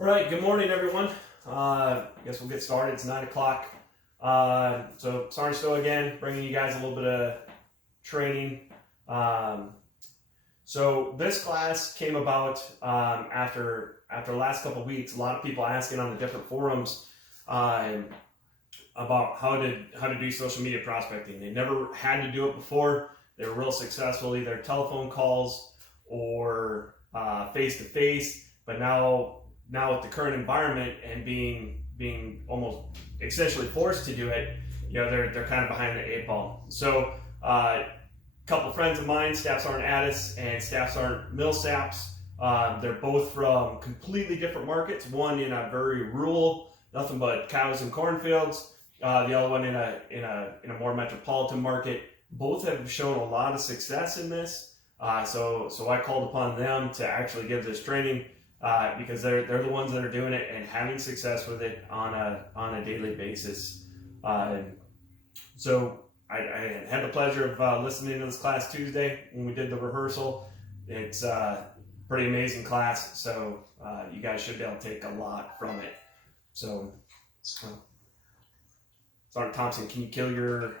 All right, good morning, everyone. I guess we'll get started. It's 9 o'clock. So SFC Stoa again, bringing you guys a little bit of training. So this class came about after the last couple of weeks. A lot of people asking on the different forums about how to do social media prospecting. They never had to do it before. They were real successful, either telephone calls or face-to-face, but now with the current environment and being almost essentially forced to do it, they're kind of behind the eight ball. So a couple friends of mine, Staff Sergeant Addis and Staff Sergeant Millsaps, they're both from completely different markets. One in a very rural, nothing but cows and cornfields. The other one in a more metropolitan market. Both have shown a lot of success in this. So I called upon them to actually give this training. Because they're the ones that are doing it and having success with it on a daily basis. So I had the pleasure of listening to this class Tuesday when we did the rehearsal. It's a pretty amazing class, so you guys should be able to take a lot from it. So, Sergeant Thompson, can you kill your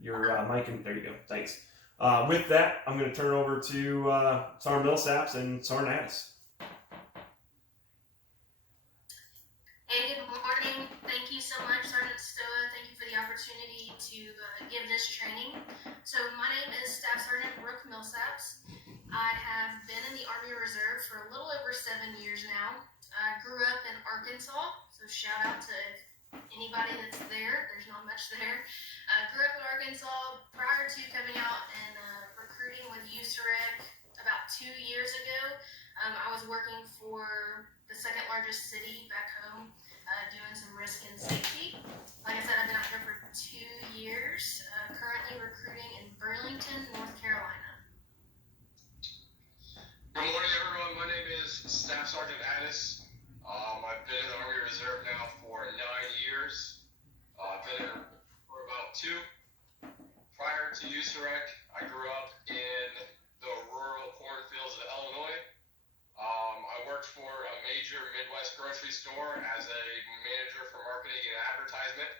mic? And there you go. Thanks. With that, I'm going to turn it over to Sergeant Millsaps and Sergeant Addis. Hey, good morning. Thank you so much, Sergeant Stoa. Thank you for the opportunity to give this training. So my name is Staff Sergeant Brooke Millsaps. I have been in the Army Reserve for a little over 7 years now. I grew up in Arkansas, so shout out to anybody that's there. There's not much there. Grew up in Arkansas prior to coming out and recruiting with USAREC about 2 years ago. I was working for the second largest city back home, doing some risk and safety. Like I said, I've been out here for 2 years, currently recruiting in Burlington, North Carolina. Good morning, everyone. My name is Staff Sergeant Addis. I've been in the Army Reserve now for 9 years. I've been here for about 2. Prior to USAREC, I grew up in the rural cornfields of Illinois. I worked for a major Midwest grocery store as a manager for marketing and advertisement.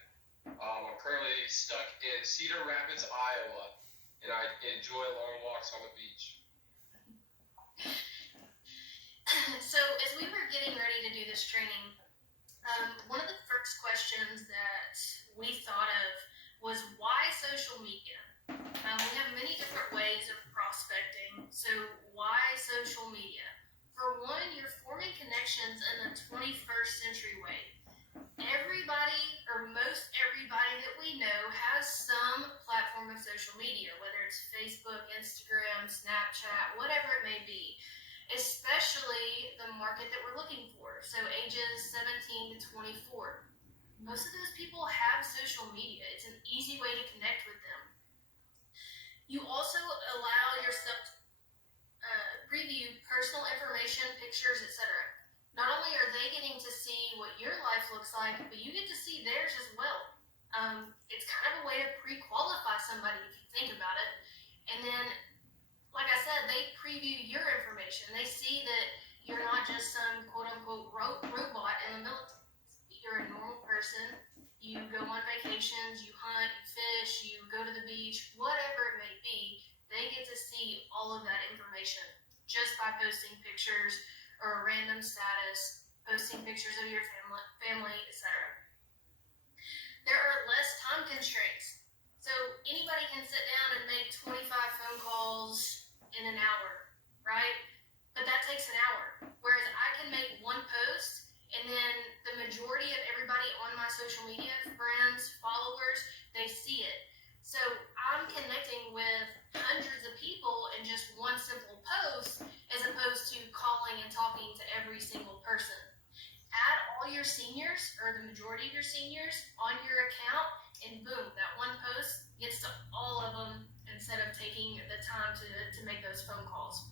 I'm currently stuck in Cedar Rapids, Iowa, and I enjoy long walks on the beach. So as we were getting ready to do this training, one of the first questions that we thought of was why social media? We have many different ways of prospecting, so why social media? For one, you're forming connections in the 21st century way. Everybody, or most everybody that we know, has some platform of social media, whether it's Facebook, Instagram, Snapchat, whatever it may be, especially the market that we're looking for, so ages 17 to 24. Most of those people have social media. It's an easy way to connect with them. You also allow yourself to preview personal information, pictures, etc. Not only are they getting to see what your life looks like, but you get to see theirs as well. It's kind of a way to pre-qualify somebody if you think about it. And then, like I said, they preview your information. They see that you're not just some quote-unquote robot in the military. You're a normal person. You go on vacations, you hunt, you fish, you go to the beach, whatever it may be. They get to see all of that information just by posting pictures or a random status, posting pictures of your family, etc. There are less time constraints. So anybody can sit down and make 25 phone calls in an hour, right? But that takes an hour. Whereas I can make one post and then the majority of everybody on my social media, friends, followers, they see it. So I'm connecting with hundreds of people in just one simple post as opposed to calling and talking to every single person. Add all your seniors, or the majority of your seniors, on your account, and boom, that one post gets to all of them instead of taking the time to make those phone calls.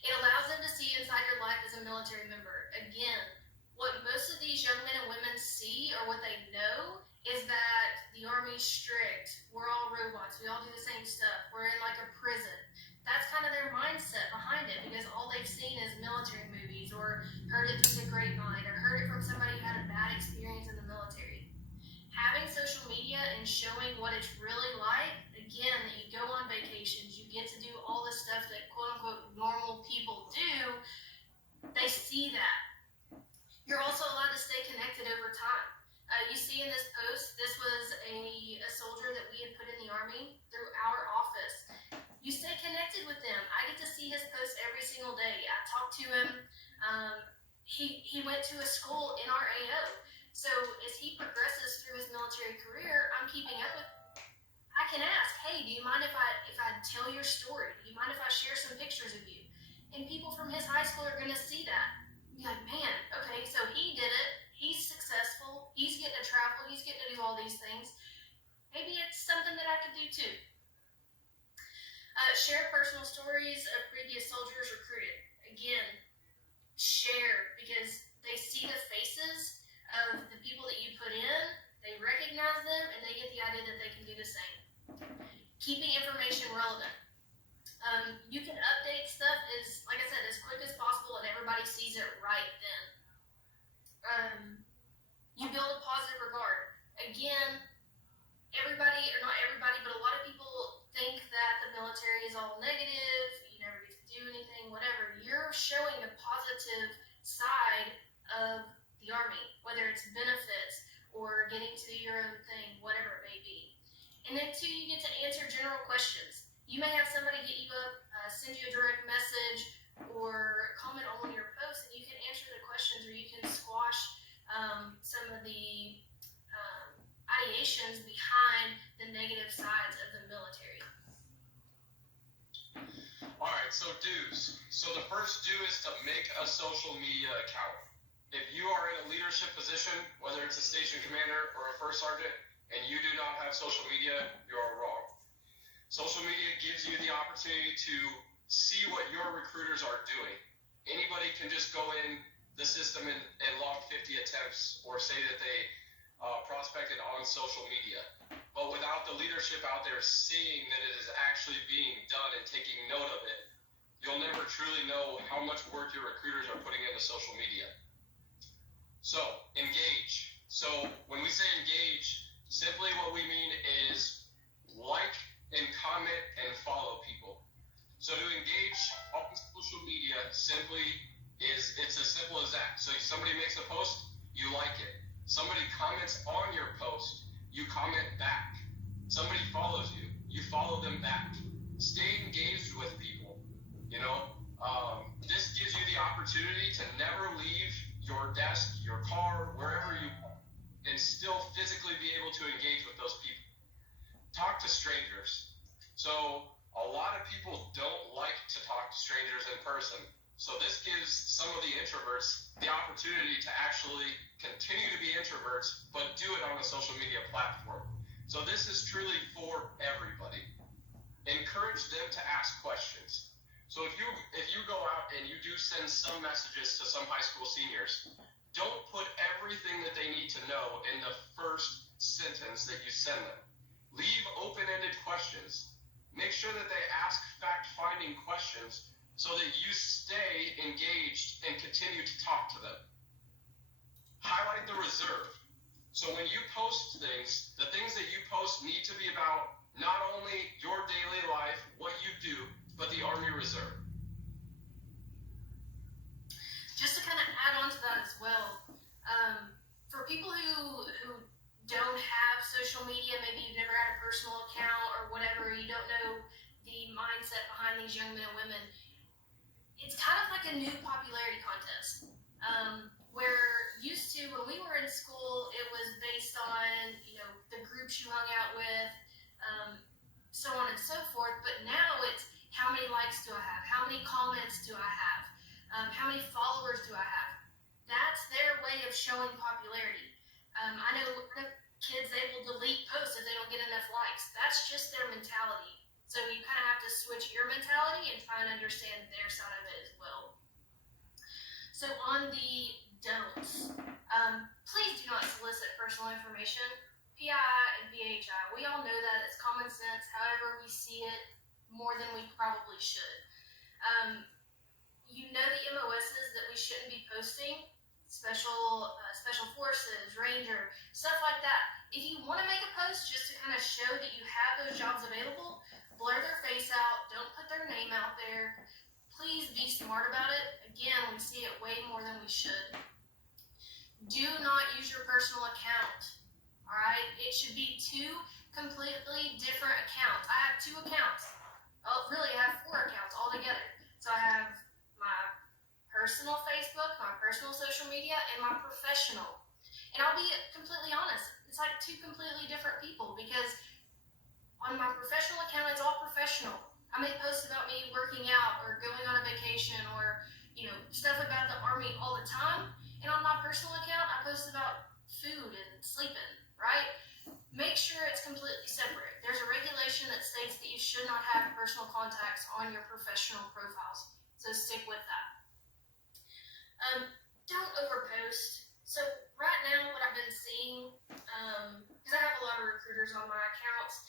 It allows them to see inside your life as a military member. Again, what most of these young men and women see or what they know is that the Army's strict, we're all robots, we all do the same stuff, we're in like a prison. mindset behind it because all they've seen is military movies or heard it through the grapevine You stay connected with them. I get to see his posts every single day. I talk to him. He went to a school in our AO. So as he progresses through his military career, I'm keeping up with him. I can ask, hey, do you mind if I tell your story? Do you mind if I share some pictures of you? And people from his high school are going to see that. Be like, man, okay, so he did it. He's successful. He's getting to travel. He's getting to do all these things. Maybe it's something that I could do too. Share personal stories of previous soldiers recruited. Again, share, because they see the faces of the people that you put in, they recognize them, and they get the idea that they can do the same. Keeping information relevant. You can update stuff like I said, as quick as possible, and everybody sees it right then. You build a positive regard. Again, everybody, or not everybody, but a lot of people think that the military is all negative, you never get to do anything, whatever. You're showing a positive side of the Army, whether it's benefits or getting to do your own thing, whatever it may be. And then two, you get to answer general questions. You may have somebody hit you up, send you a direct message, or comment on one of your posts, and you can answer the questions, or you can squash some of the ideations behind the negative sides of the military. All right, so do's. So the first do is to make a social media account. If you are in a leadership position, whether it's a station commander or a first sergeant, and you do not have social media, you're wrong. Social media gives you the opportunity to see what your recruiters are doing. Anybody can just go in the system and log 50 attempts or say that they prospected on social media. But without the leadership out there seeing that it is actually being done and taking note of it, you'll never truly know how much work your recruiters are putting into social media. So, engage. So, when we say engage, simply what we mean is like and comment and follow people. So, to engage on social media simply it's as simple as that. So, somebody makes a post, you like it. Somebody comments on your post, you comment back. Somebody follows you, you follow them back. Stay engaged with people. This gives you the opportunity to never leave your desk, your car, wherever you are, and still physically be able to engage with those people. Talk to strangers. So a lot of people don't like to talk to strangers in person. So this gives some of the introverts the opportunity to actually continue to be introverts, but do it on a social media platform. So this is truly for everybody. Encourage them to ask questions. So if you go out and you do send some messages to some high school seniors, don't put everything that they need to know in the first sentence that you send them. Leave open-ended questions. Make sure that they ask fact-finding questions so that you stay engaged and continue to talk to them. Highlight the reserve. So when you post things, the things that you post need to be about not only your daily life, what you do, but the Army Reserve. Just to kind of add on to that as well, for people who don't have social media, maybe you've never had a personal account or whatever, you don't know the mindset behind these young men and women, it's kind of like a new popularity contest. Where used to, when we were in school, it was based on, the groups you hung out with, so on and so forth. But now it's how many likes do I have? How many comments do I have? How many followers do I have? That's their way of showing popularity. I know kids, they will delete posts if they don't get enough likes. That's just their mentality. So you kind of have to switch your mentality and try and understand their side of it as well. So on the don'ts, please do not solicit personal information. PII and PHI, we all know that. It's common sense. However, we see it more than we probably should. You know the MOSs that we shouldn't be posting, special forces, ranger, stuff like that. If you want to make a post just to kind of show that you have those jobs available, blur their face out, don't put their name out there. Please be smart about it. Again, we see it way more than we should. Do not use your personal account. All right, it should be two completely different accounts. I have two accounts. Oh, really, personal social media and my professional. And I'll be completely honest, it's like two completely different people, because on my professional account, it's all professional. I may post about me working out or going on a vacation or, stuff about the Army all the time. And on my personal account, I post about food and sleeping, right? Make sure it's completely separate. There's a regulation that states that you should not have personal contacts on your professional profiles. So stick with that. Don't overpost. So right now, what I've been seeing, because I have a lot of recruiters on my accounts,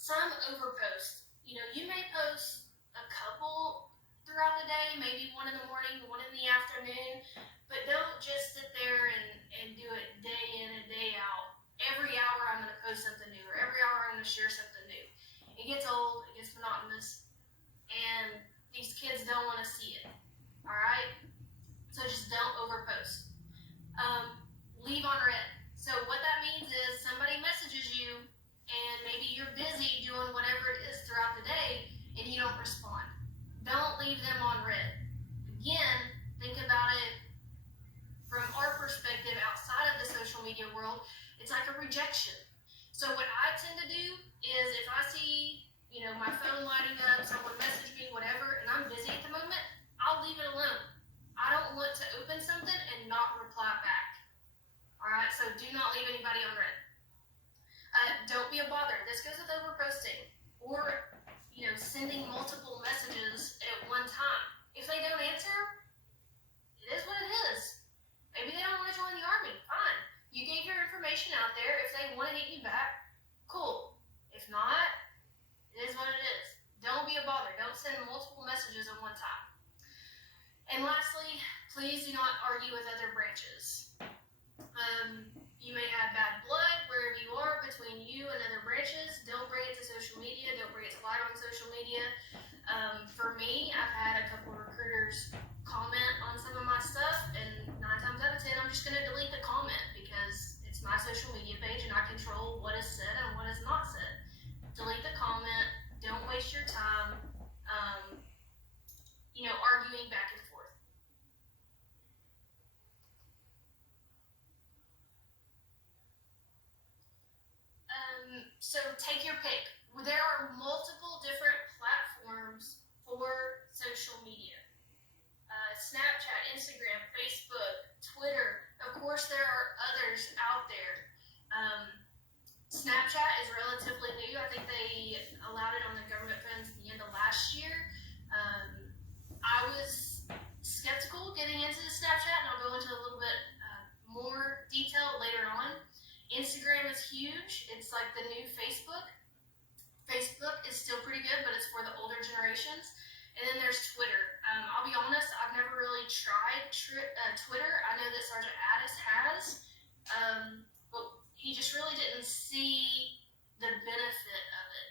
some overpost. You may post a couple throughout the day, maybe one in the morning, one in the afternoon, but don't just sit there and do it day in and day out. Every hour I'm going to post something new, or every hour I'm going to share something new. It gets old, it gets monotonous, and these kids don't want to see it, all right? So just don't overpost. Leave on red. So what that means is somebody messages you, and maybe you're busy doing whatever it is throughout the day, and you don't respond. Don't leave them on red. Again, think about it from our perspective outside of the social media world. It's like a rejection. So what I tend to do is, if I see, my phone lighting up, someone message me, whatever, and I'm busy at the moment, I'll leave it alone. I don't want to open something and not reply back. All right, so do not leave anybody on red. Don't be a bother. This goes with overposting or, sending multiple messages at one time. If they don't answer, it is what it is. Maybe they don't want to join the Army. Fine. You gave your information out there. If they want to hit you back, cool. If not, it is what it is. Don't be a bother. Don't send multiple messages at one time. And lastly, please do not argue with other branches. You may have bad blood wherever you are between you and other branches. Don't bring it to social media. Don't bring it to light on social media. For me, I've had a couple of recruiters comment on some of my stuff, and 9 times out of 10, I'm just going to delete the comment, because it's my social media page and I control what is said and what is not said. Delete the comment. Don't waste your time, arguing back and forth. So take your pick. There are multiple different platforms for social media. Snapchat, Instagram, Facebook, Twitter. Of course, there are others out there. Snapchat is relatively new. I think they allowed it on the government phones at the end of last year. I was skeptical getting into the Snapchat, and I'll go into a little bit more detail later on. Instagram is huge. It's like the new Facebook. Facebook is still pretty good, but it's for the older generations. And then there's Twitter. I'll be honest, I've never really tried Twitter. I know that Sergeant Addis has, but he just really didn't see the benefit of it.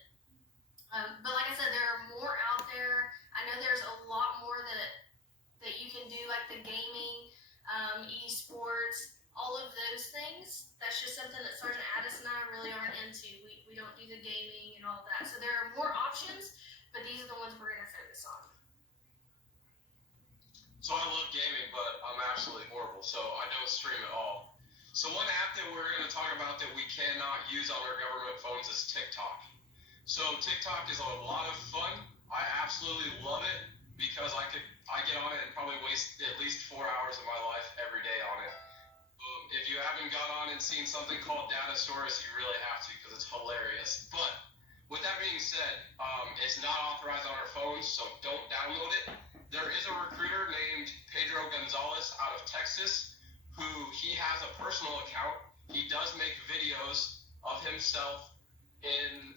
But like I said, there are more out there. I know there's a lot more that you can do, like the gaming, esports, all of those things. That's just something that Sergeant Addis and I really aren't into. We don't do the gaming and all that. So there are more options, but these are the ones we're going to focus on. So I love gaming, but I'm absolutely horrible, so I don't stream at all. So one app that we're going to talk about that we cannot use on our government phones is TikTok. So TikTok is a lot of fun. I absolutely love it because I get on it and probably waste at least 4 hours of my life every day on it. If you haven't got on and seen something called Data Source, you really have to, because it's hilarious. But with that being said, it's not authorized on our phones, so don't download it. There is a recruiter named Pedro Gonzalez out of Texas who he has a personal account. He does make videos of himself and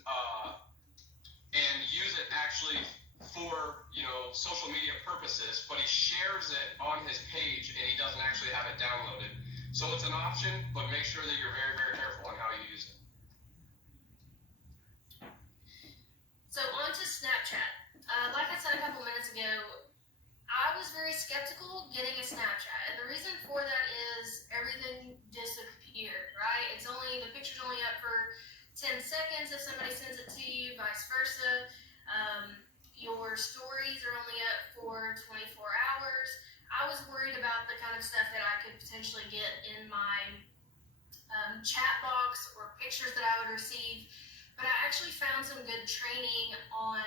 use it actually for social media purposes, but he shares it on his page and he doesn't actually have it downloaded. So it's an option, but make sure that you're very, very careful on how you use it. So on to Snapchat. Like I said a couple minutes ago, I was very skeptical getting a Snapchat, and the reason for that is everything disappeared, right? The picture's only up for 10 seconds if somebody sends it to you, vice versa. Your stories are only up for 24 hours. I was worried about the kind of stuff that I potentially get in my chat box or pictures that I would receive. But I actually found some good training on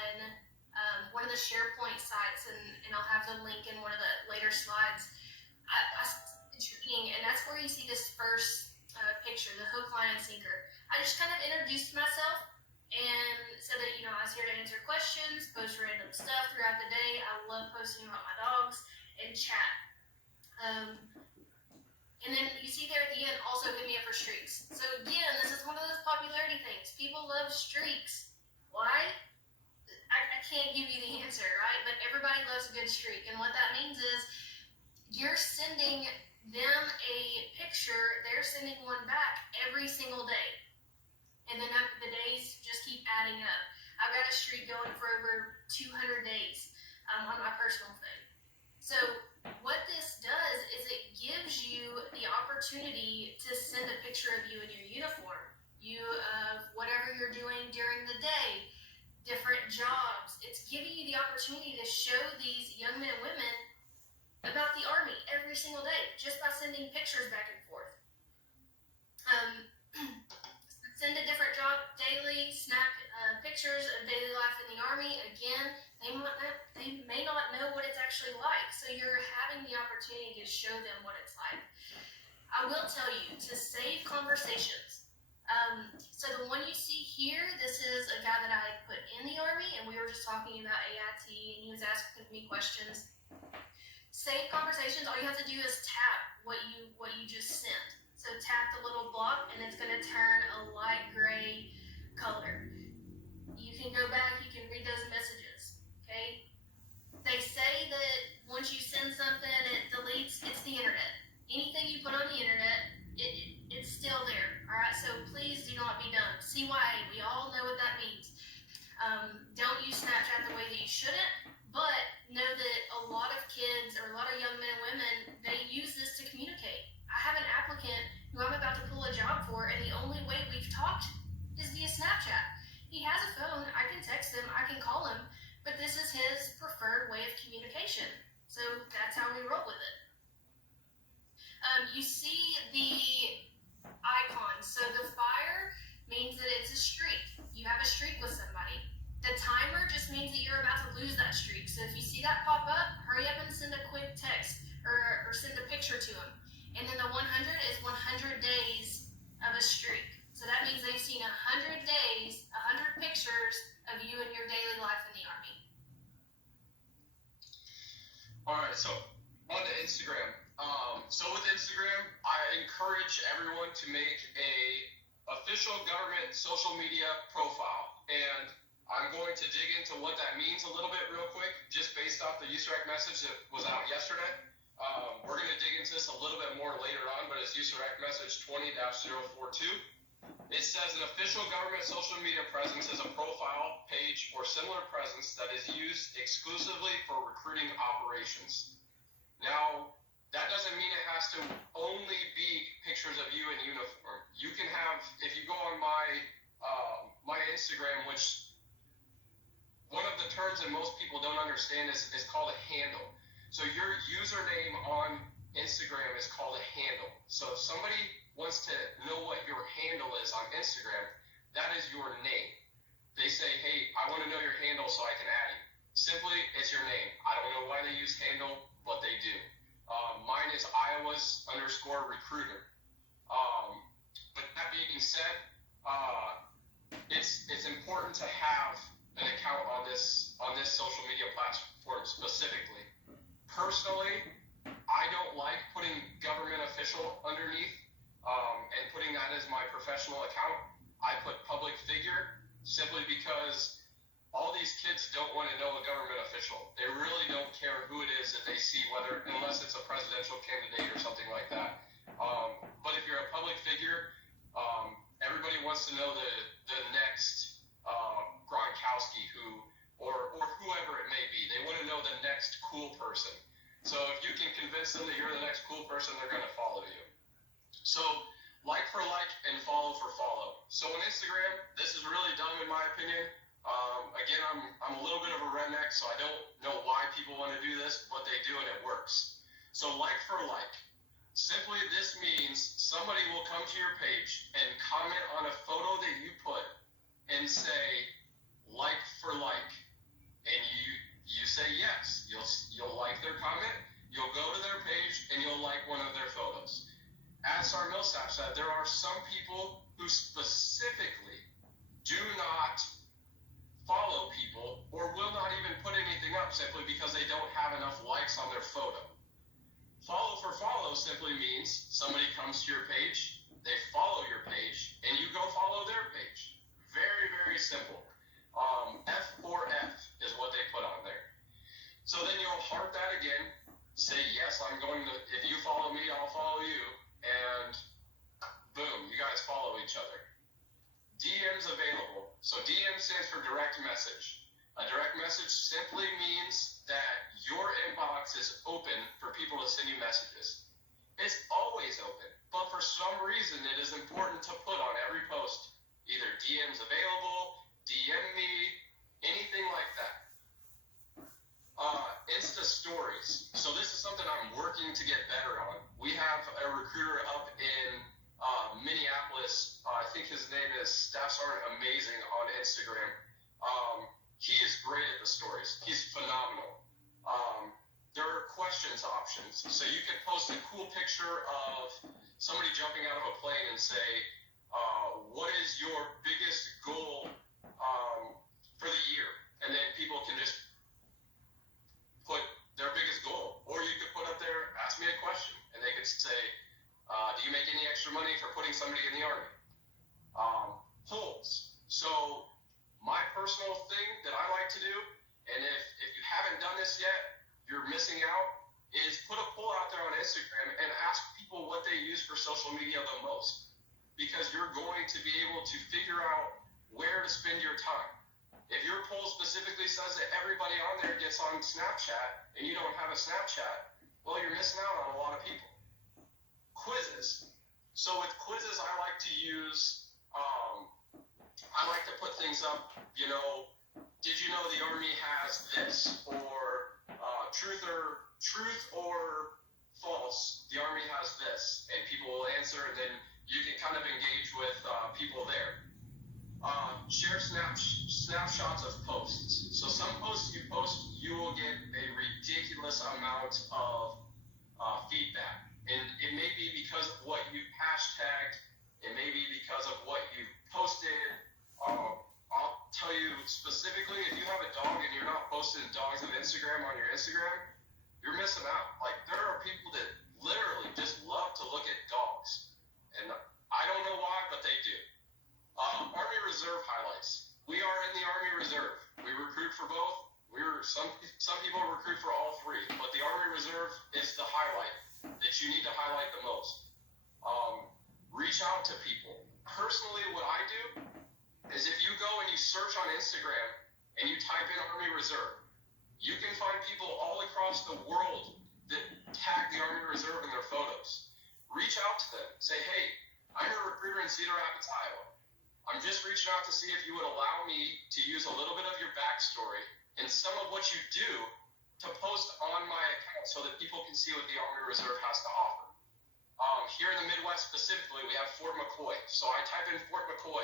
one of the SharePoint sites, and I'll have the link in one of the later slides. I started training, and that's where you see this first picture, the hook, line, and sinker. I just kind of introduced myself and said that, I was here to answer questions, post random stuff throughout the day. I love posting about my dogs and chat. And then you see there at the end, also hit me up for streaks. So again, this is one of those popularity things. People love streaks. Why? I can't give you the answer, right? But everybody loves a good streak. And what that means is you're sending them a picture, they're sending one back every single day. And then the days just keep adding up. I've got a streak going for over 200 days on my personal thing. So what this does is it gives you the opportunity to send a picture of you in your uniform, you of whatever you're doing during the day, different jobs. It's giving you the opportunity to show these young men and women about the Army every single day just by sending pictures back and forth. Send a different job daily, snap pictures of daily life in the Army. Again, they may not know what it's actually like, so you're having the opportunity to show them what it's like. I will tell you to save conversations. So the one you see here, this is a guy that I put in the Army, and we were just talking about AIT, and he was asking me questions. Save conversations. All you have to do is tap what you just sent. So tap the little block, and it's going to turn a light gray color. You can go back, you can read those messages, okay? They say that once you send something, it deletes. It's the internet. Anything you put on the internet, it's still there, all right? So please do not be dumb. CYA, we all know what that means. Don't use Snapchat the way that you shouldn't, but know that a lot of kids or a lot of young men and women, they use this to communicate. I have an applicant who I'm about to pull a job for, and the only way we've talked is via Snapchat. He has a phone, I can text him, I can call him, but this is his preferred way of communication. So that's how we roll with it. You see the icons. So the fire means that it's a streak. You have a streak with somebody. The timer just means that you're about to lose that streak. So if you see that pop up, hurry up and send a quick text or send a picture to him. And then the 100 is 100 days of a streak. So that means they've seen 100 days, 100 pictures of you in your daily life in the Army. All right, so on to Instagram. So with Instagram, I encourage everyone to make a official government social media profile. And I'm going to dig into what that means a little bit real quick, just based off the USAREC message that was out yesterday. We're going to dig into this a little bit more later on, but it's USAREC message 20-042. It says an official government social media presence is a profile, page, or similar presence that is used exclusively for recruiting operations. Now, that doesn't mean it has to only be pictures of you in uniform. You can have, if you go on my Instagram, which one of the terms that most people don't understand is called a handle. So your username on Instagram is called a handle. So if somebody wants to know what your handle is on Instagram, that is your name. They say, hey, I want to know your handle so I can add you. Simply, it's your name. I don't know why they use handle, but they do. Mine is Iowas_recruiter. But that being said, it's important to have an account on this social media platform specifically. Personally, I don't like putting government official underneath and putting that as my professional account. I put public figure simply because all these kids don't want to know a government official. They really don't care who it is that they see, unless it's a presidential candidate or something like that. But if you're a public figure, everybody wants to know the next Gronkowski or whoever it may be. They want to know the next cool person. So if you can convince them that you're the next cool person, they're going to follow you. So like for like and follow for follow. So on Instagram, this is really dumb in my opinion. Again, I'm a little bit of a redneck, so I don't know why people want to do this, but they do and it works. So like for like. Simply, this means somebody will come to your page and comment on a photo that you put and say, like for like. And you say yes. You'll like their comment, you'll go to their page, and you'll like one of their photos. As our Millsaps said, there are some people who specifically do not follow people or will not even put anything up simply because they don't have enough likes on their photo. Follow for follow simply means somebody comes to your page, they follow your page, and you go follow their page. Very, very simple. F for F is what they put on there. So then you'll heart that again, say, yes, I'm going to, if you follow me, I'll follow you, and boom, you guys follow each other. DMs available. So DM stands for direct message. A direct message simply means that your inbox is open for people to send you messages. It's always open, but for some reason it is important to put on every post either DMs available, DM me, anything like that. Insta stories. So this is something I'm working to get better on. We have a recruiter up in Minneapolis. I think his name is Staff Sergeant Amazing on Instagram. He is great at the stories. He's phenomenal. There are questions options. So you can post a cool picture of somebody jumping out of a plane and say, what is your biggest goal for the year? And then people can just put their biggest goal. Or you could put up there, ask me a question. And they could say, do you make any extra money for putting somebody in the Army? Polls. So my personal thing that I like to do, and if you haven't done this yet, you're missing out, is put a poll out there on Instagram and ask people what they use for social media the most. Because you're going to be able to figure out where to spend your time. If your poll specifically says that everybody on there gets on Snapchat and you don't have a Snapchat, well, you're missing out on a lot of people. Quizzes. So with quizzes, I like to use, I like to put things up, you know, did you know the Army has this? Or truth or false, the Army has this. And people will answer, and then you can kind of engage with people there. Share snapshots of posts. So some posts you post, you will get a ridiculous amount of feedback. And it may be because of what you hashtagged. It may be because of what you posted. I'll tell you specifically, if you have a dog and you're not posting dogs of Instagram on your Instagram, you're missing out. Like, there are people that literally just love to look at dogs. And I don't know why, but they do. Army Reserve highlights. We are in the Army Reserve. We recruit for both. Some people recruit for all three, but the Army Reserve is the highlight that you need to highlight the most. Reach out to people. Personally, what I do is if you go and you search on Instagram and you type in Army Reserve, you can find people all across the world that tag the Army Reserve in their photos. Reach out to them. Say, hey, I'm a recruiter in Cedar Rapids, Iowa. I'm just reaching out to see if you would allow me to use a little bit of your backstory and some of what you do to post on my account so that people can see what the Army Reserve has to offer. Here in the Midwest specifically, we have Fort McCoy. So I type in Fort McCoy,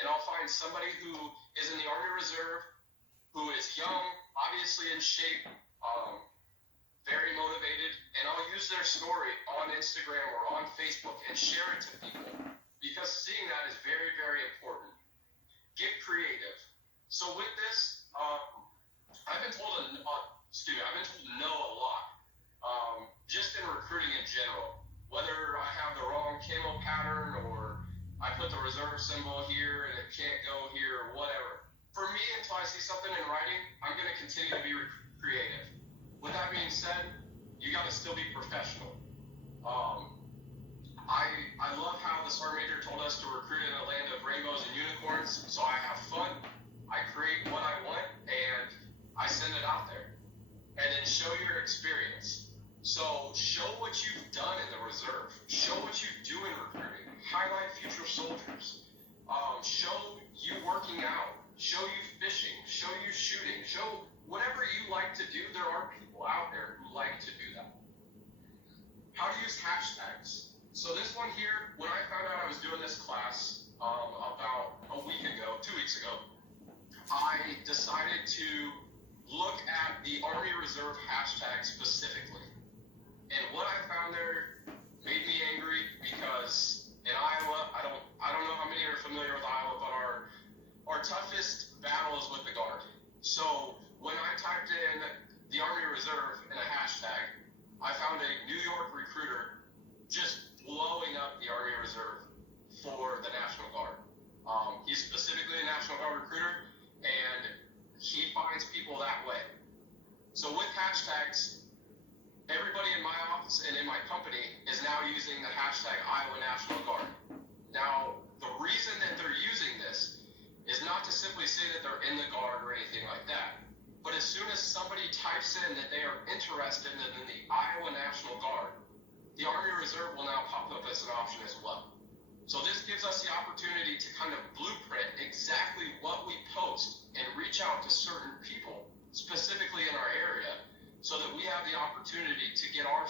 and I'll find somebody who is in the Army Reserve, who is young, obviously in shape, very motivated, and I'll use their story on Instagram or on Facebook and share it to people. Because seeing that is very, very important. Get creative. So with this, I've been told no a lot. Just in recruiting in general. Whether I have the wrong camo pattern or I put the reserve symbol here and it can't go here or whatever. For me, until I see something in writing, I'm going to continue to be creative. With that being said, you got to still be professional. I love how the Sergeant Major told us to recruit in a land of rainbows and unicorns, so I have fun, I create what I want, and I send it out there. And then show your experience. So show what you've done in the reserve. Show what you do in recruiting. Highlight future soldiers. Show you working out. Show you fishing. Show you shooting. Show whatever you like to do. There are people out there who like to do that. how to use hashtags. So this one here, when I found out I was doing this class about a week ago, 2 weeks ago, I decided to look at the Army Reserve hashtag specifically. And what I found there made me angry because in Iowa, I don't know how many are familiar with Iowa, but our toughest battle is with the Guard. So when I typed in the Army Reserve in a hashtag, I found a New York recruiter just blowing up the Army Reserve for the National Guard. He's specifically a National Guard recruiter, and he finds people that way. So with hashtags, everybody in my office and in my company is now using the hashtag Iowa National Guard. Now, the reason that they're using this is not to simply say that they're in the Guard or anything like that, but as soon as somebody types in that they are interested in the Iowa National Guard, the Army Reserve will now pop up as an option as well. So this gives us the opportunity to kind of blueprint exactly what we post and reach out to certain people, specifically in our area, so that we have the opportunity to get our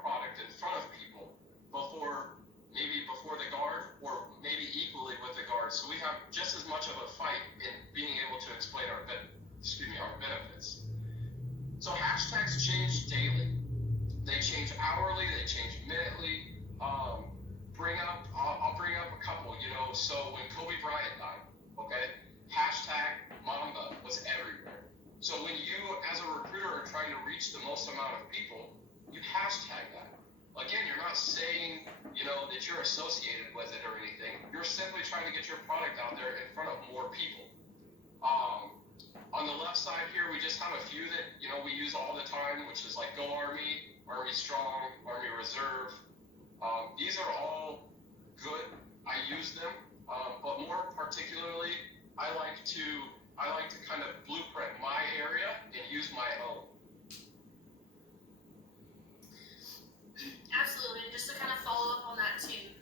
product in front of people before the Guard, or maybe equally with the Guard. So we have just as much of a fight in being able to explain our benefits. So hashtags change daily. They change hourly, they change minutely. I'll bring up a couple, so when Kobe Bryant died, okay, hashtag Mamba was everywhere. So when you, as a recruiter, are trying to reach the most amount of people, you hashtag that. Again, you're not saying, that you're associated with it or anything. You're simply trying to get your product out there in front of more people. On the left side here, we just have a few that, we use all the time, which is like Go Army, Army Strong, Army Reserve. These are all good. I use them, but more particularly, I like to kind of blueprint my area and use my own. Absolutely, and just to kind of follow up on that too,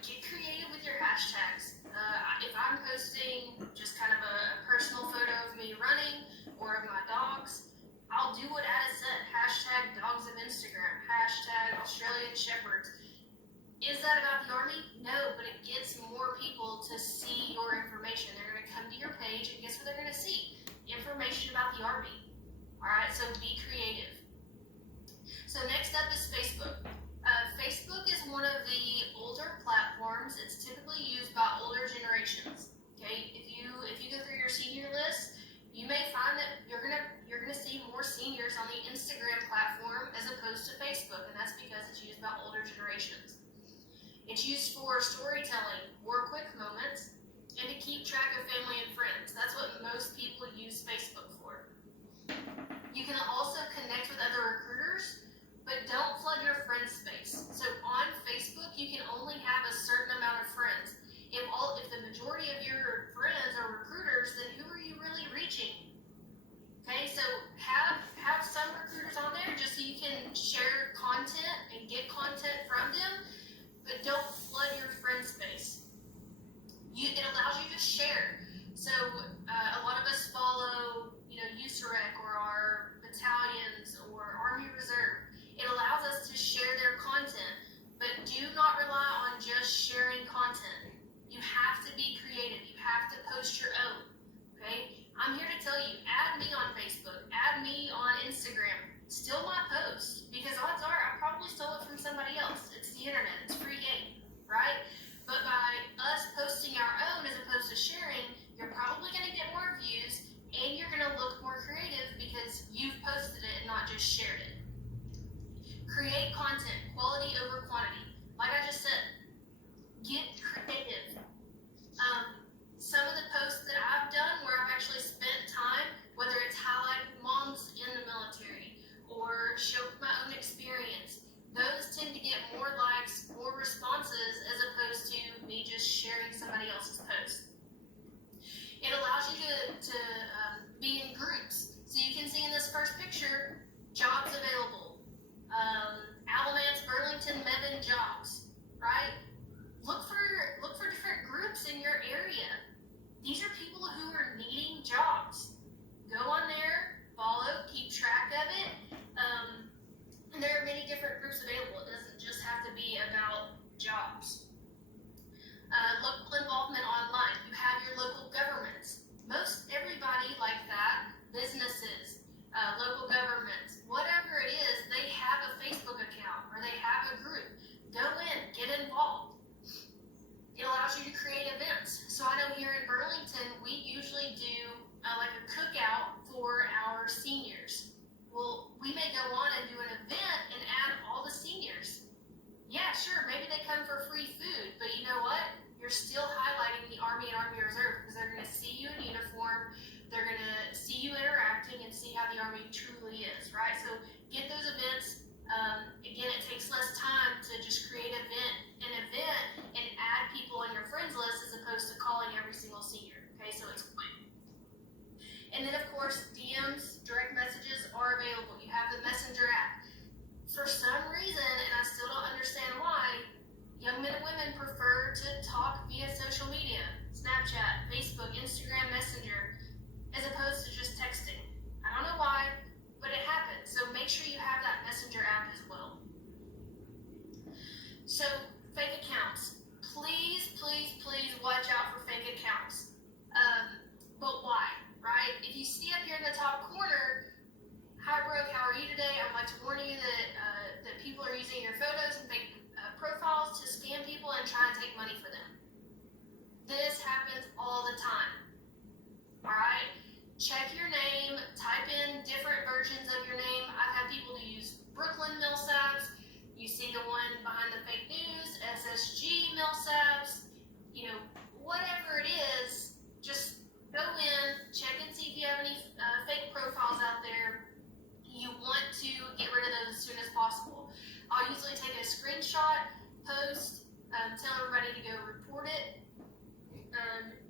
get creative with your hashtags. If I'm posting just kind of a personal photo of me running or of my dogs, I'll do what Addis said, hashtag dogs of Instagram, hashtag Australian Shepherds. Is that about the Army? No, but it gets more people to see your information. They're going to come to your page, and guess what they're going to see? Information about the Army. All right, so be creative. So next up is Facebook. Facebook is one of the older platforms. It's typically used by older generations. Okay, if you go through your senior list, you may find that you're gonna see more seniors on the Instagram platform as opposed to Facebook, and that's because it's used by older generations. It's used for storytelling, or quick moments, and to keep track of family and friends. That's what most people use Facebook for. You can also connect with other recruiters, but don't flood your friend space. So on Facebook, you can only have a certain amount of friends. If the majority of your friends are recruiters, then who are you really reaching? Okay, so have some recruiters on there just so you can share content and get content from them, but don't flood your friend space. It allows you to share. So a lot of us follow, USAREC or our battalions or Army Reserve. It allows us to share their content, but do not rely on just sharing content. You have to be creative. You have to post your own, okay? I'm here to tell you, add me on Facebook, add me on Instagram, steal my post, because odds are I probably stole it from somebody else. It's the internet, it's free game, right? But by us posting our own as opposed to sharing, you're probably gonna get more views and you're gonna look more creative because you've posted it and not just shared it. Create content, quality over quantity. Like I just said, get creative. Some of the posts that I've done where I've actually spent time, whether it's highlighting moms in the military or show my own experience, those tend to get more likes, more responses, as opposed to me just sharing somebody else's post. It allows you to be in groups. So you can see in this first picture, job So fake accounts, please, please, please watch out for fake accounts. But why, right? If you see up here in the top corner, "Hi Brooke, how are you today? I'd like to warn you that people are using your photos and fake profiles to scam people and try and take money for them." This happens all the time. All right? Check your name, type in different versions of your name. I've had people who use Brooklyn Millsaps. You see the one behind the fake news, SSG Millsaps. Whatever it is, just go in, check and see if you have any fake profiles out there. You want to get rid of those as soon as possible. I'll usually take a screenshot, post, tell everybody to go report it.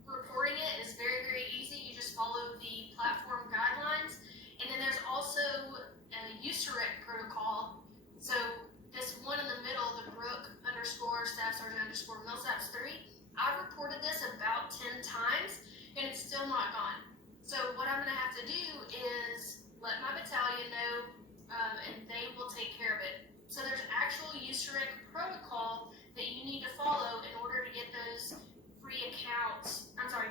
Reporting it is very, very easy. You just follow the platform guidelines. And then there's also a USAREC protocol. So this one in the middle, the Brooke _Staff Sergeant _Millsaps 3, I've reported this about 10 times and it's still not gone. So what I'm going to have to do is let my battalion know, and they will take care of it. So there's actual USAREC protocol that you need to follow in order to get those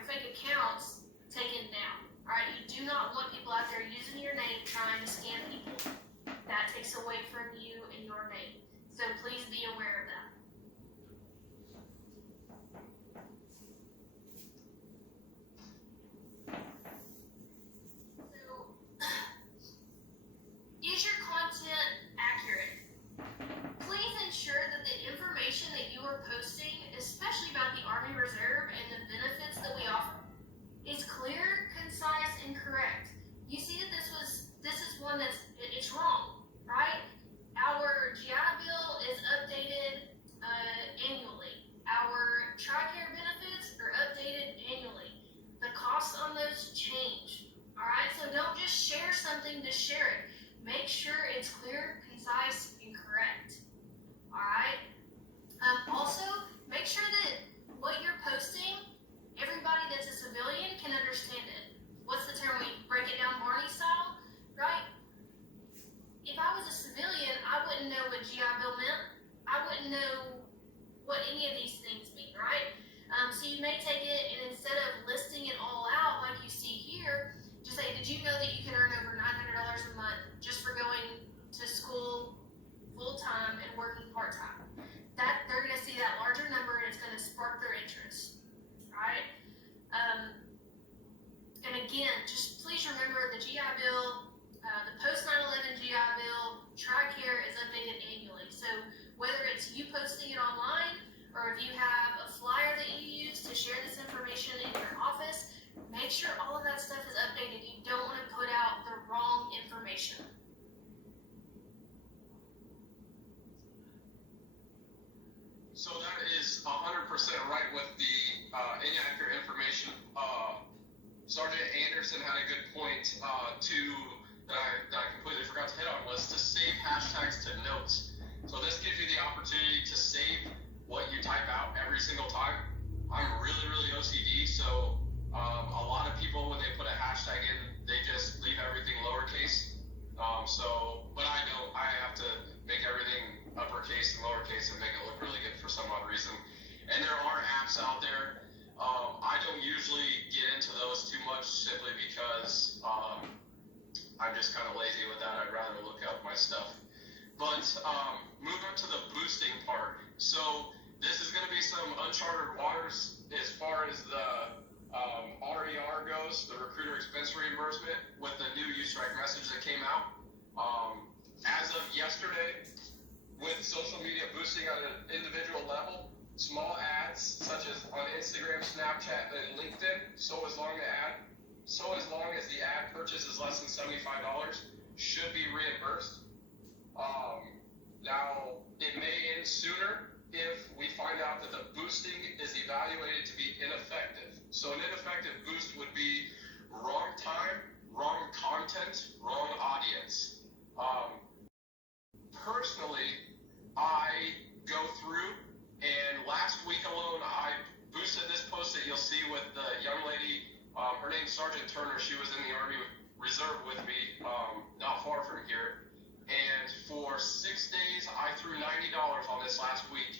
fake accounts taken down. All right, you do not want people out there using your name trying to scam people. That takes away from you and your name. So please be aware of that. Is your content accurate? Please ensure that the information that you are posting, especially about the Army Reserve and the benefits that we offer, is clear, concise, and correct. You see that this is one it's wrong, right? Our GI Bill is updated annually. Our TRICARE benefits are updated annually. The costs on those change, all right? So don't just share something to share it. Make sure it's clear, concise, and correct. All right. Also, make sure that what you're posting, everybody that's a civilian can understand it. What's the term? We break it down Barney style, right? If I was a civilian, I wouldn't know what GI Bill meant. I wouldn't know what any of these things mean, right? So you may take it and instead of listing it all out like you see here, just say, did you know that you can earn over $900 a month just for going to school full-time and working part-time? That they're going to see that larger number and it's going to spark their interest, right? And again, just please remember the GI Bill, the post 9/11 GI Bill, TRICARE is updated annually. So whether it's you posting it online or if you have a flyer that you use to share this information in your office, make sure all of that stuff is updated. You don't want to put out the wrong information. So that is 100% right with the inaccurate information. Sergeant Anderson had a good point that I completely forgot to hit on, was to save hashtags to notes. So this gives you the opportunity to save what you type out every single time. I'm really, really OCD, so a lot of people, when they put a hashtag in, they just leave everything lowercase. But I don't. I have to make everything uppercase and lowercase and make it look really good for some odd reason. And there are apps out there. I don't usually get into those too much simply because I'm just kind of lazy with that. I'd rather look up my stuff. But move up to the boosting part. So this is going to be some uncharted waters as far as the RER goes, the recruiter expense reimbursement, with the new USAREC message that came out. As of yesterday, with social media boosting at an individual level, small ads such as on Instagram, Snapchat, and LinkedIn, so as long as the ad purchase is less than $75, should be reimbursed. Now, it may end sooner if we find out that the boosting is evaluated to be ineffective. So an ineffective boost would be wrong time, wrong content, wrong audience. Personally, I go through, and last week alone, I boosted this post that you'll see with the young lady. Her name's Sergeant Turner. She was in the Army Reserve with me, not far from here. And for 6 days, I threw $90 on this last week.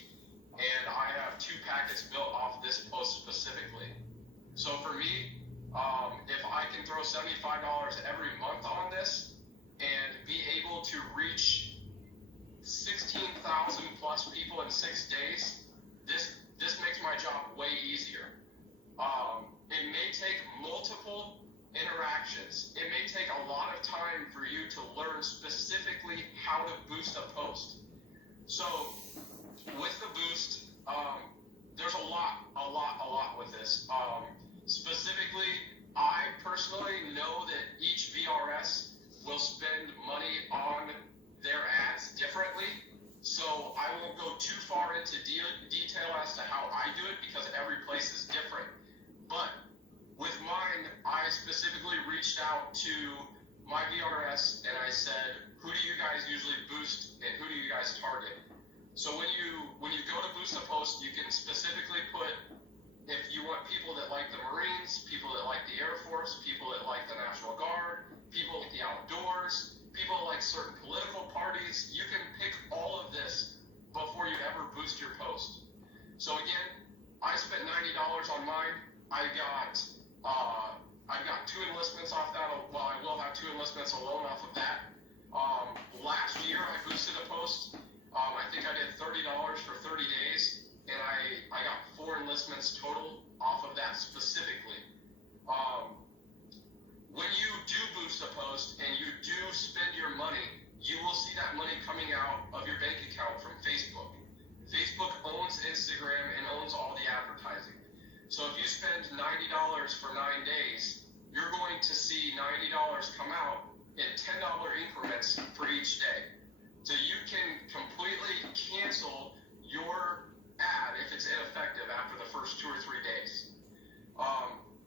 gets built off this post specifically. So for me, if I can throw $75 every month on this and be able to reach 16,000 plus people in 6 days, this makes my job way easier. It may take multiple interactions. It may take a lot of time for you to learn specifically how to boost a post. So with the boost, there's a lot with this. Specifically, I personally know that each VRS will spend money on their ads differently. So I won't go too far into detail as to how I do it because every place is different. But with mine, I specifically reached out to my VRS and I said, who do you guys usually boost and who do you guys target? So when you go to boost a post, you can specifically put if you want people that like the Marines, people that like the Air Force, people that like the National Guard, people like the outdoors, people that like certain political parties. You can pick all of this before you ever boost your post. So again, I spent $90 on mine. I got 2 enlistments off that. Well, I will have 2 enlistments alone off of that. Last year I boosted a post. I think I did $30 for 30 days, and I got 4 enlistments total off of that specifically. When you do boost a post and you do spend your money, you will see that money coming out of your bank account from Facebook. Facebook owns Instagram and owns all the advertising. So if you spend $90 for 9 days, you're going to see $90 come out in $10 increments for each day. So you can completely cancel your ad if it's ineffective after the first 2 or 3 days.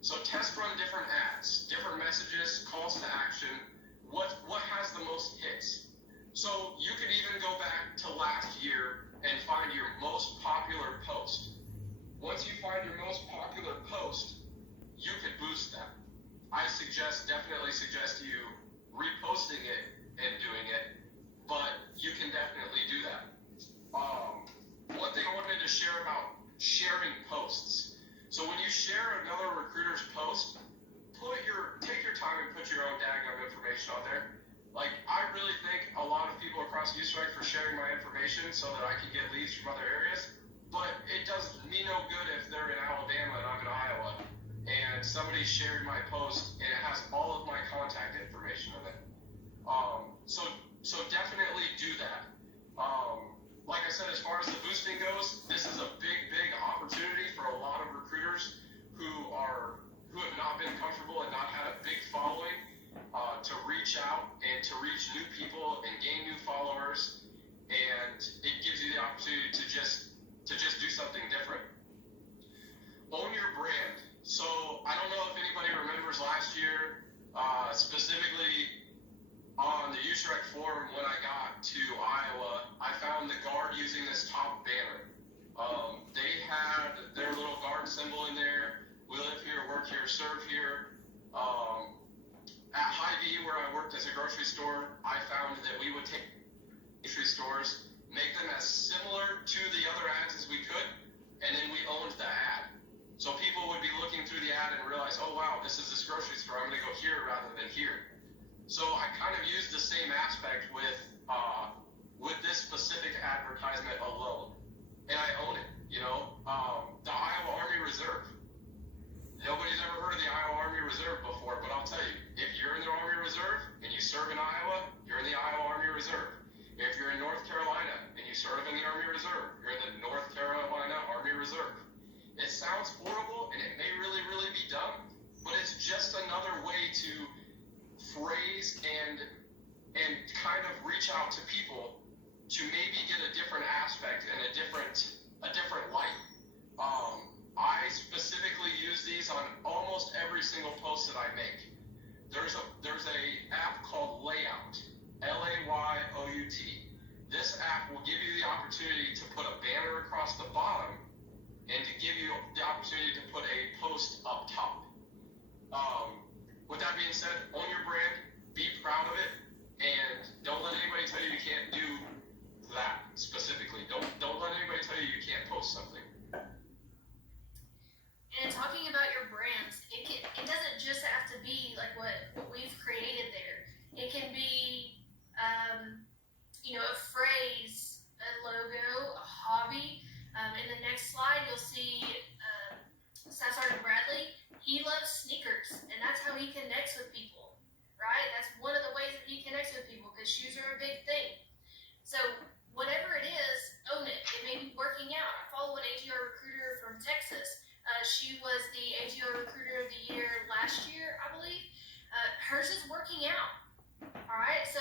So test run different ads, different messages, calls to action, what has the most hits. So you could even go back to last year and find your most popular post. Once you find your most popular post, you could boost that. I definitely suggest you reposting it and doing it, but you can definitely do that. One thing I wanted to share about sharing posts. So when you share another recruiter's post, take your time and put your own daggum information on there. Like, I really thank a lot of people across U-Strike for sharing my information so that I can get leads from other areas, but it does me no good if they're in Alabama and I'm in Iowa, and somebody shared my post and it has all of my contact information in it. So definitely do that. Like I said, as far as the boosting goes, this is a big opportunity for a lot of recruiters who have not been comfortable and not had a big following to reach out and to reach new people and gain new followers, and it gives you the opportunity to just do something different. Own your brand. So I don't know if anybody remembers last year, specifically on the U-Strike forum when I got to Iowa, I found the Guard using this top banner. They had their little Guard symbol in there. We live here, work here, serve here. At Hy-Vee, where I worked as a grocery store, I found that we would take grocery stores, make them as similar to the other ads as we could, and then we owned the ad. So people would be looking through the ad and realize, oh wow, this is this grocery store, I'm gonna go here rather than here. So I kind of used the same aspect with this specific advertisement alone, and I own it. The Iowa Army Reserve. Nobody's ever heard of the Iowa Army Reserve before, but I'll tell you, if you're in the Army Reserve and you serve in Iowa, you're in the Iowa Army Reserve. If you're in North Carolina and you serve in the Army Reserve, you're in the North Carolina Army Reserve. It sounds horrible and it may really be dumb, but it's just another way to phrase and kind of reach out to people to maybe get a different aspect and a different light. I specifically use these on almost every single post that I make. There's a app called Layout, Layout. This app will give you the opportunity to put a banner across the bottom and to give you the opportunity to put a post up top. With that being said, own your brand, be proud of it, and don't let anybody tell you you can't do that specifically. Don't let anybody tell you you can't post something. a phrase, a logo, a hobby. In the next slide, you'll see Staff Sergeant Bradley. He loves sneakers, and that's how he connects with people, right? That's one of the ways that he connects with people, because shoes are a big thing. So whatever it is, own it. It may be working out. I follow an AGR recruiter from Texas. She was the AGR recruiter of the year last year, I believe. Hers is working out. All right, so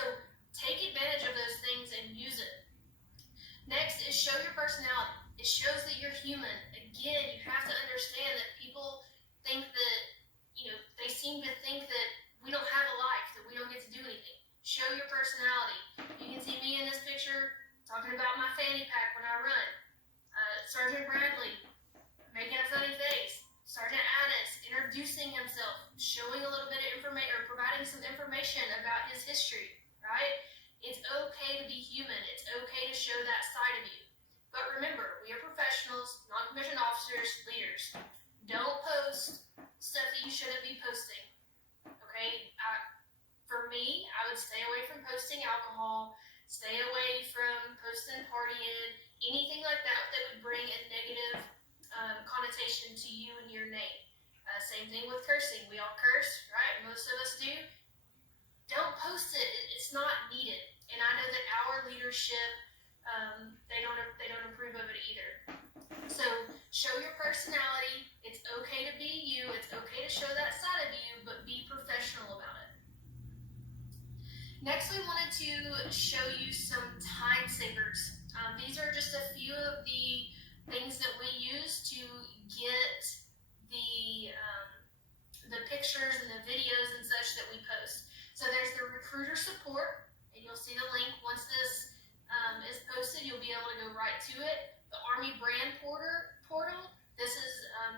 take advantage of those things and use it. Next is show your personality. It shows that you're human. Again, you have to understand that people think that, they seem to think that we don't have a life, that we don't get to do anything. Show your personality. You can see me in this picture talking about my fanny pack when I run. Sergeant Bradley making a funny face. Sergeant Addis introducing himself, showing a little bit of information, or providing some information about his history, right? It's okay to be human. It's okay to show that side of you. But remember, we are professionals, non-commissioned officers, leaders. Don't post stuff that you shouldn't be posting, okay? For me, I would stay away from posting alcohol, stay away from posting partying, anything like that that would bring a negative connotation to you and your name. Same thing with cursing. We all curse, right? Most of us do. Don't post it. It's not needed. And I know that our leadership, they don't approve of it either. So show your personality. It's okay to be you. It's okay to show that side of you, but be professional about it. Next, we wanted to show you some time savers. These are just a few of the things that we use to get the pictures and the videos and such that we post. So there's the recruiter support, and you'll see the link. Once this is posted, you'll be able to go right to it. The Army Brand Portal. This is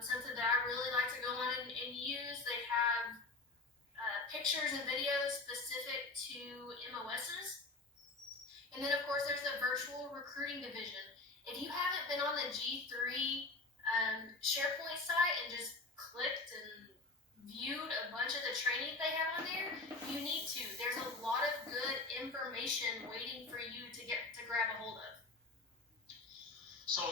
something that I really like to go on and use. They have pictures and videos specific to MOSs. And then, of course, there's the Virtual Recruiting Division. If you haven't been on the G3 SharePoint site and just clicked and viewed a bunch of the training they have on there, you need to. There's a lot of good information waiting for you to grab a hold of. So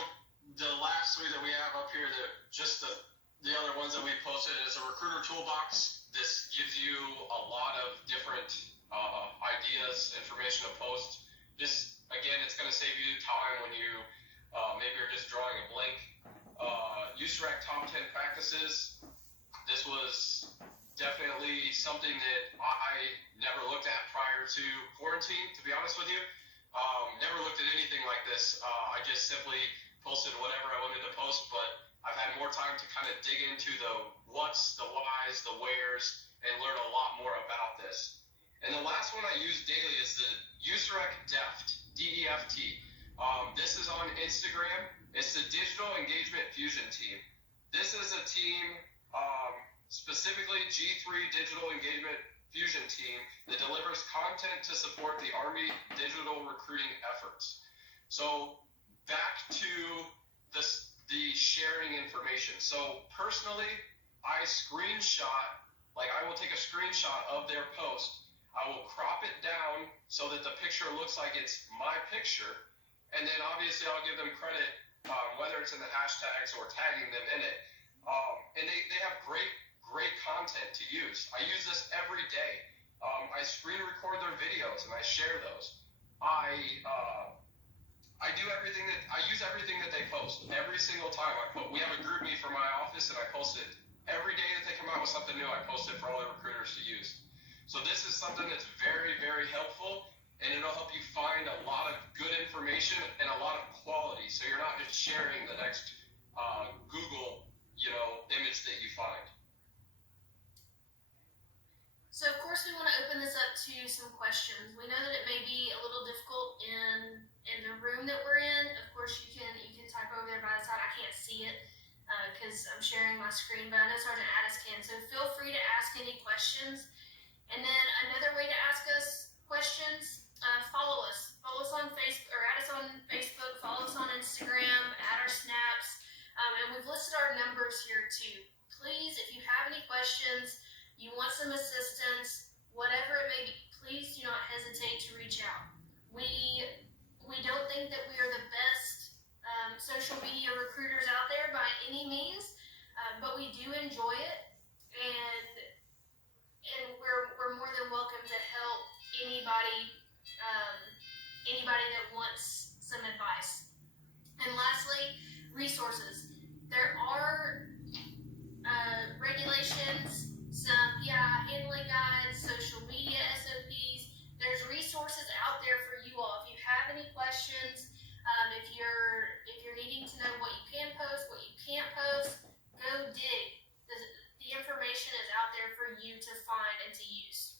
the last three that we have up here, just the other ones that we posted, is a recruiter toolbox. This gives you a lot of different ideas, information to post. This, again, it's going to save you time when you maybe you're just drawing a blank. USRAC top 10 practices. This was definitely something that I never looked at prior to quarantine, to be honest with you. Never looked at anything like this. I just simply posted whatever I wanted to post, but I've had more time to kind of dig into the what's, the whys, the wheres, and learn a lot more about this. And the last one I use daily is the USRAC DEFT, D-E-F-T. This is on Instagram. It's the Digital Engagement Fusion Team. This is a team, specifically G3 Digital Engagement Fusion Team, that delivers content to support the Army digital recruiting efforts. So back to the sharing information. So personally, I will take a screenshot of their post. I will crop it down so that the picture looks like it's my picture. And then obviously I'll give them credit, whether it's in the hashtags or tagging them in it. And they have great content to use. I use this every day. I screen record their videos and I share those. I use everything that they post every single time. We have a group meet for my office, and I post it every day that they come out with something new. I post it for all the recruiters to use. So this is something that's very, very helpful, and it'll help you find a lot of good information and a lot of quality. So you're not just sharing the next Google, image that you find. So of course we want to open this up to some questions. We know that it may be a little difficult in the room that we're in. Of course you can type over there by the side. I can't see it because I'm sharing my screen, but I know Sergeant Addis can. So feel free to ask any questions. And then another way to ask us questions, follow us. Follow us on Facebook, or add us on Facebook. Follow us on Instagram. Add our snaps. And we've listed our numbers here too. Please, if you have any questions, you want some assistance, whatever it may be, please do not hesitate to reach out. We wants some advice. And lastly, resources. There are regulations, some PI handling guides, social media SOPs. There's resources out there for you all. If you have any questions, if you're needing to know what you can post, what you can't post, go dig. The information is out there for you to find and to use.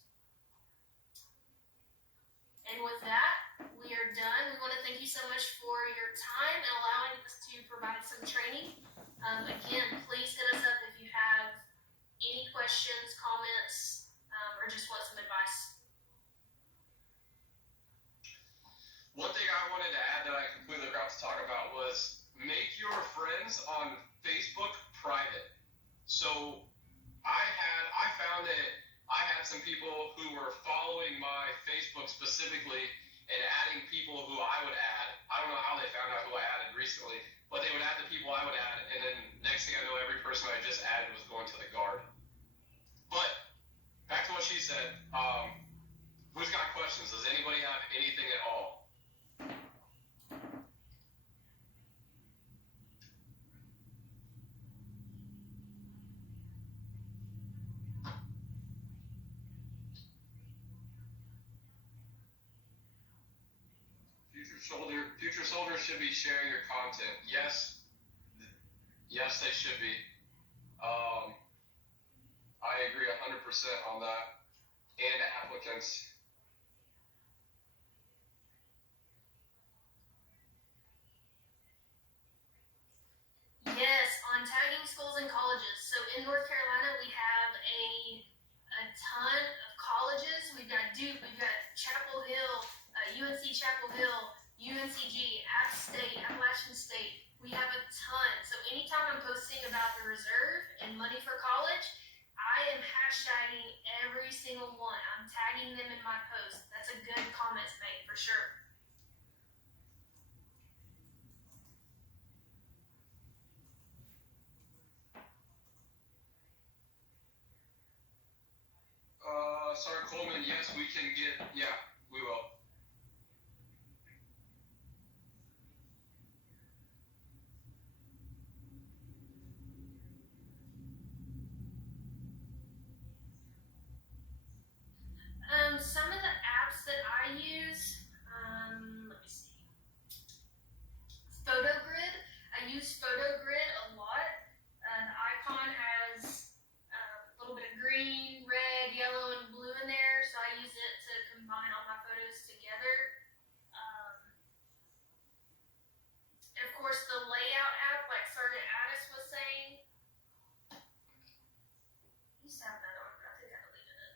And with that, we are done. We want to thank you so much for your time and allowing us to provide some training. Again, please hit us up if you have any questions, comments, or just want some advice. One thing I wanted to add that I completely forgot to talk about was make your friends on Facebook private. So I found that I had some people who were following my Facebook specifically and adding people who I would add. I don't know how they found out who I added recently, but they would add the people I would add, and then next thing I know, every person I just added was going to the guard. But back to what she said, who's got questions? Does anybody have anything at all? Future soldiers should be sharing your content. Yes, they should be. I agree 100% on that. And applicants. Yes, on tagging schools and colleges. So in North Carolina, we have a ton of colleges. We've got Duke, we've got Chapel Hill, UNC Chapel Hill, UNCG, App State, Appalachian State. We have a ton. So anytime I'm posting about the reserve and money for college, I am hashtagging every single one. I'm tagging them in my post. That's a good comment to make for sure. Sergeant Coleman, yes, we can get, yeah, we will. Some of the apps that I use, let me see. PhotoGrid. I use PhotoGrid a lot. The icon has a little bit of green, red, yellow, and blue in there, so I use it to combine all my photos together. And of course, the layout app, like Sergeant Addis was saying. I used to have that on, but I think I deleted it.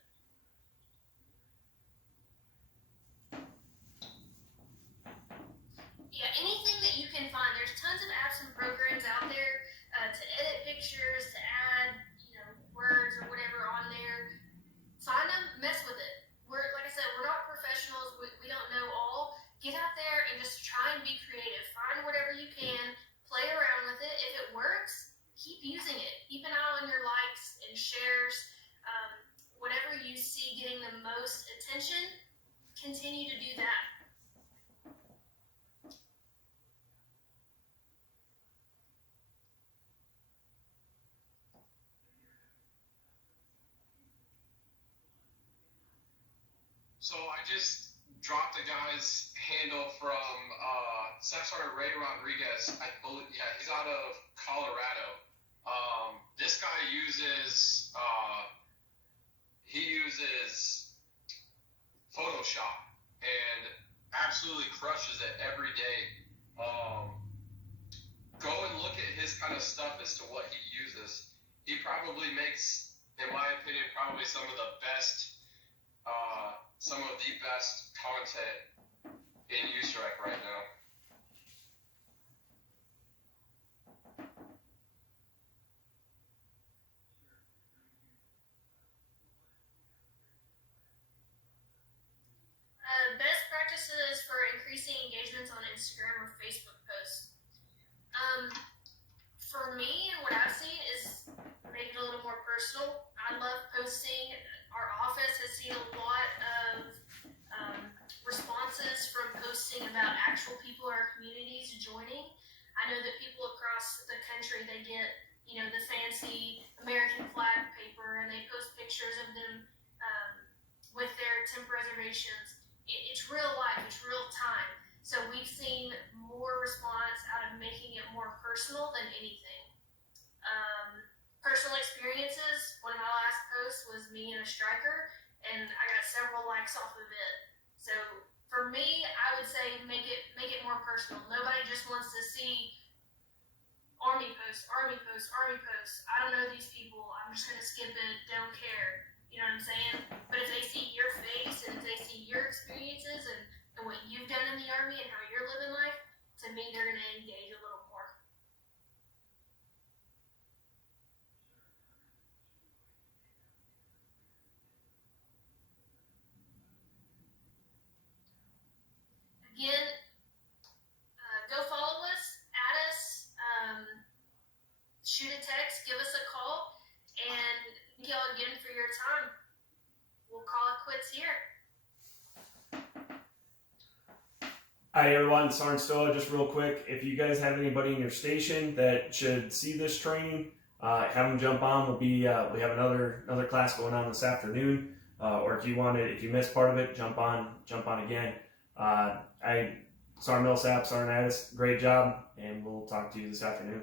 Yeah, anything that you can find. There's tons of apps and programs out there to edit pictures, to add, words or whatever on there. Find them, mess with it. Like I said, we're not professionals. We don't know all. Get out there and just try and be creative. Find whatever you can. Play around with it. If it works, keep using it. Keep an eye on your likes and shares. Whatever you see getting the most attention, continue to do that. So I just dropped a guy's handle from Staff Sergeant Ray Rodriguez. I believe, yeah, he's out of Colorado. This guy uses Photoshop and absolutely crushes it every day. Go and look at his kind of stuff as to what he uses. He probably makes, in my opinion, probably some of the best content in USREC right now. Best practices for increasing engagements on Instagram or Facebook posts. For me, what I've seen is make it a little more personal. I love posting. Our office has seen a lot of responses from posting about actual people in our communities joining. I know that people across the country, they get, you know, the fancy American flag paper, and they post pictures of them with their temp reservations. It's real life, it's real time. So we've seen more response out of making it more personal than anything. Personal experiences, one of my last posts was me and a striker, and I got several likes off of it. So for me, I would say make it more personal. Nobody just wants to see army posts, army posts, army posts. I don't know these people. I'm just gonna skip it. Don't care. You know what I'm saying? But if they see your face and if they see your experiences and what you've done in the army and how you're living life, to me, they're gonna engage a little more. Again, go follow us, add us, shoot a text, give us a call, and thank y'all again for your time. We'll call it quits here. Hi everyone, Sergeant Stoa. Just real quick, if you guys have anybody in your station that should see this training, have them jump on. We have another class going on this afternoon, or if you missed part of it, jump on again. Sergeant Millsaps, Sergeant Addis, great job, and we'll talk to you this afternoon.